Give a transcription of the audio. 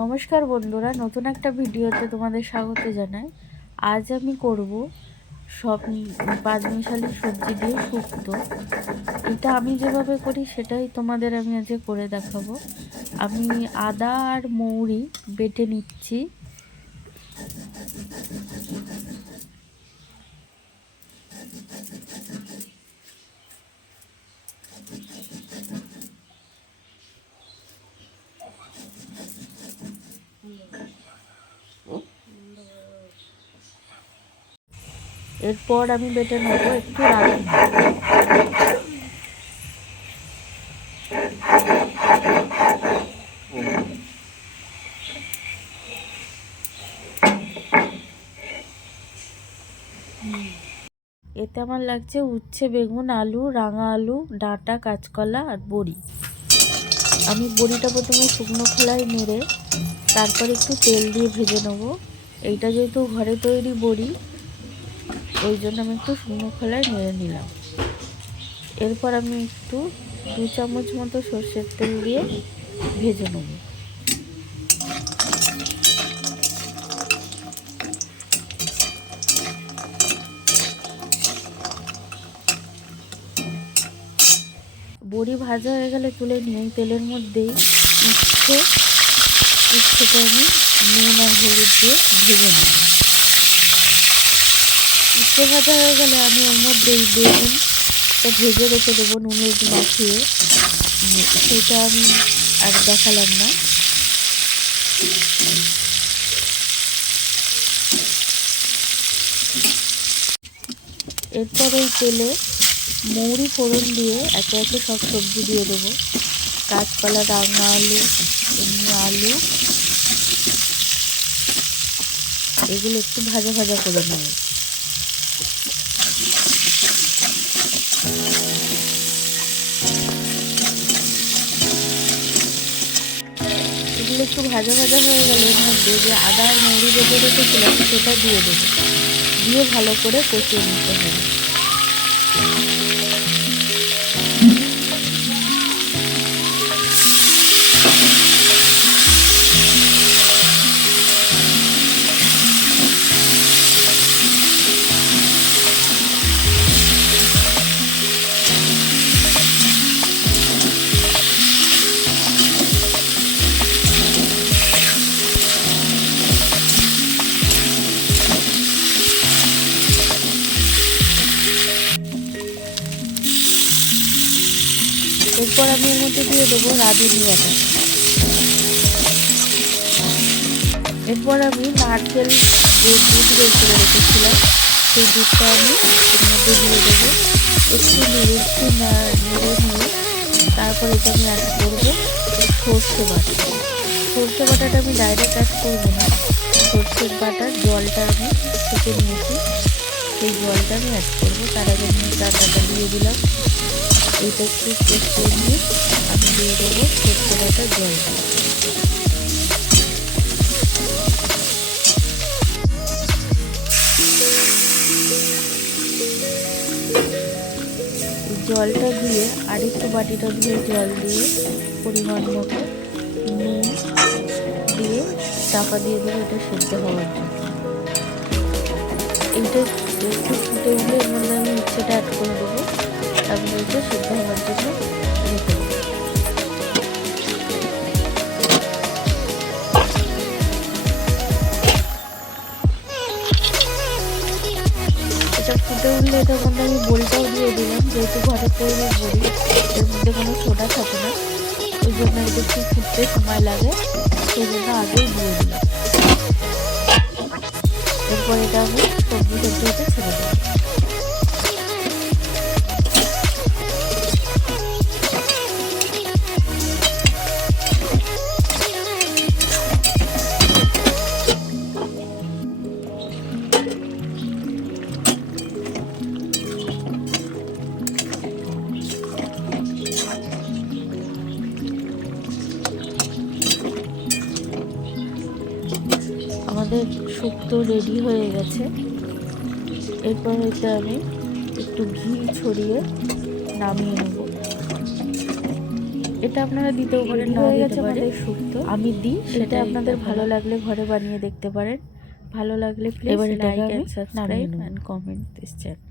নমস্কার বন্ধুরা, নতুন একটা ভিডিওতে তোমাদের স্বাগত জানাই। আজ আমি করব সব পাঁচমিশালি সবজি দিয়ে শুক্তো। এটা আমি যেভাবে করি সেটাই তোমাদের আমি আজকে করে দেখাবো। আমি আদা আর মৌরি বেটে নিচ্ছি। এরপর আমি বেটে নেব একটু রাঁধুনি। এতে আমার লাগছে উচ্ছে, বেগুন, আলু, রাঙা আলু, ডাঁটা, কাঁচকলা আর বড়ি। আমি বড়িটা প্রথমে শুকনো খোলায় নেড়ে তারপর একটু তেল দিয়ে ভেজে নেব। এইটা যেহেতু ঘরে তৈরি বড়ি, ওই জন্য আমি একটু শুকনো খোলায় নেড়ে নিলাম। এরপর আমি একটু 2 চামচ মতো সর্ষের তেল দিয়ে ভেজে নেব। বড়ি ভাজা হয়ে গেলে তুলে নিয়ে তেলের মধ্যেই উচ্ছেটা আমি নুন আর হলুদ দিয়ে ভেজে নেব। উচ্ছে ভাজা হয়ে গেলে আমি ওর মধ্যে বেগুনটা ভেজে রেখে দেবো নুনের মাখিয়ে। সেটা আমি আর দেখালাম না। এরপর ওই তেলে মৌরি ফোড়ন দিয়ে একে একে সব সবজি দিয়ে দেবো। কাঁচকলা, রাঙা আলু, এমনি আলু, এগুলো একটু ভাজা ভাজা করে নেব। এগুলো একটু ভাজা ভাজা হয়ে গেলে এর মধ্যে যে আদা আর মৌরি বেটে রেখেছিলাম সেটা দিয়ে দেবো। দিয়ে ভালো করে কষিয়ে নিতে হবে। এরপর আমি এর মধ্যে দিয়ে দেবো রাঁধুনি বাটা। এরপর আমি নারকেল যে দুধ বের করে রেখেছিলাম সেই দুধটা আমি এর মধ্যে দিয়ে দেবো। একটু নেড়ে নিয়ে তারপর এটা আমি অ্যাড করবো সর্ষে বাটা। সর্ষে বাটাটা আমি ডাইরেক্ট অ্যাড করবো না, সর্ষের বাটার জলটা আমি থেকে নিয়েছি সেই জলটা আমি অ্যাড করবো। তার আগে আমি ডাঁটাটা দিয়ে দিলাম। এটা একটু কষিয়ে নিয়ে আমি দিয়ে দেবো সর্ষে বাটার জলটা। জলটা দিয়ে আরেকটু বাটিটা ধুয়ে জল দিয়ে পরিমাণ মতো নুন দিয়ে চাপা দিয়ে দেবো এটা সেদ্ধ হওয়ার জন্য। এইটা একটু ফুটে উঠলে এর মধ্যে আমি উচ্ছেটা অ্যাড করে দেবো। তারপরে এটা সেদ্ধ হওয়ার জন্য রেখে দেবো। এটা ফুটে উঠলে এটার মধ্যে আমি বড়িটাও দিয়ে দিলাম। যেহেতু ঘরে তৈরি বড়ি, এর মধ্যে কোনো সোডা থাকে না, ওই জন্য এটা একটু ফুটতে সময় লাগে, সেই জন্য আগেই দিয়ে দিলাম। এরপর এটা আমি সবজি সেদ্ধ হতে ছেড়ে দেবো। আমাদের শুক্তো রেডি হয়ে গেছে। এরপর হচ্ছে আমি একটু ঘি ছড়িয়ে নামিয়ে নেব। এটা আপনারা দিতেও পারেন, না হয়ে দিতে গেছে পারেন। আমাদের শুক্তো। আমি দিই, এটা সেটা আপনাদের ভালো আপনারা লাগলে ঘরে বানিয়ে দেখতে পারেন। ভালো লাগলে প্লিজ এবার এটাকে লাইক আমি অ্যান্ড নামিয়ে সাবস্ক্রাইব নেব। And comment this channel.